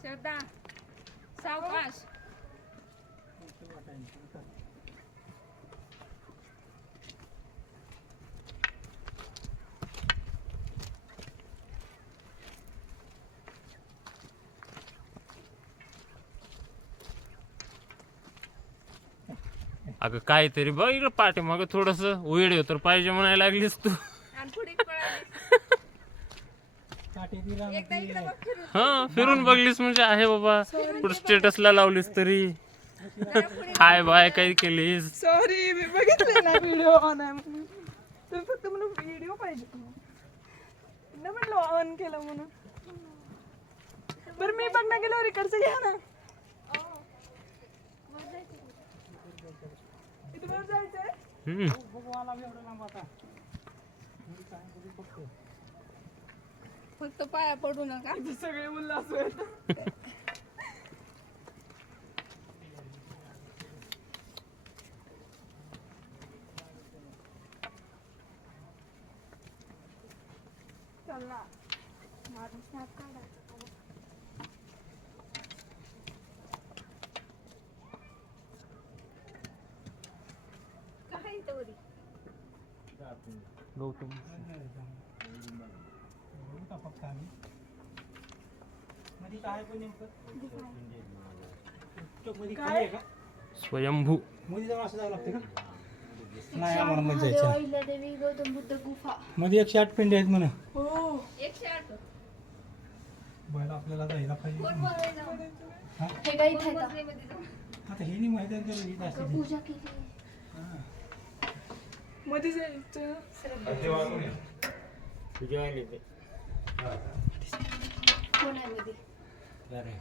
श्रद्धा सावकाश अगं काहीतरी बघ इकडं पाठीमाग थोडस उजेड तर पाहिजे म्हणायला लागलीस तू. आणि पुढे पळाली. एकदा इकडे बघ फिरून. हा फिरून बघलीस म्हणजे आहे बाबा. कुठं स्टेटसला लावलीस तरी जरा पुढे हाय बाय काही केलीस. सॉरी मी बघितले ना व्हिडिओ ऑन आहे म्हणून. तुम्ही फक्त म्हणून व्हिडिओ पाहिजे ना म्हणलं ऑन केलं म्हणून. बरं मी बघणं गेलो इकडचं घ्या ना. इथं वर जायचंय. फक्त पाया पडू नका. इथं सगळे उल्हास आहेत. चला माझं स्नॅप काढा. काय इथं वरी? स्वयंभू नाही आम्हाला मध्ये जायचं अहिल्यादेवी गौतम बुद्ध गुफा. मध्ये 108 पिंडी आहेत म्हणा. हो 108. बैल आपल्याला जायला पाहिजे. कोण बोलायला? हे काही इथे का? मजलीमध्ये जाऊन. आता हे नाही माहिती आहे तर हीच असते ती. पूजा केली. मध्ये जायचं. कोण आहे मध्ये? बरं.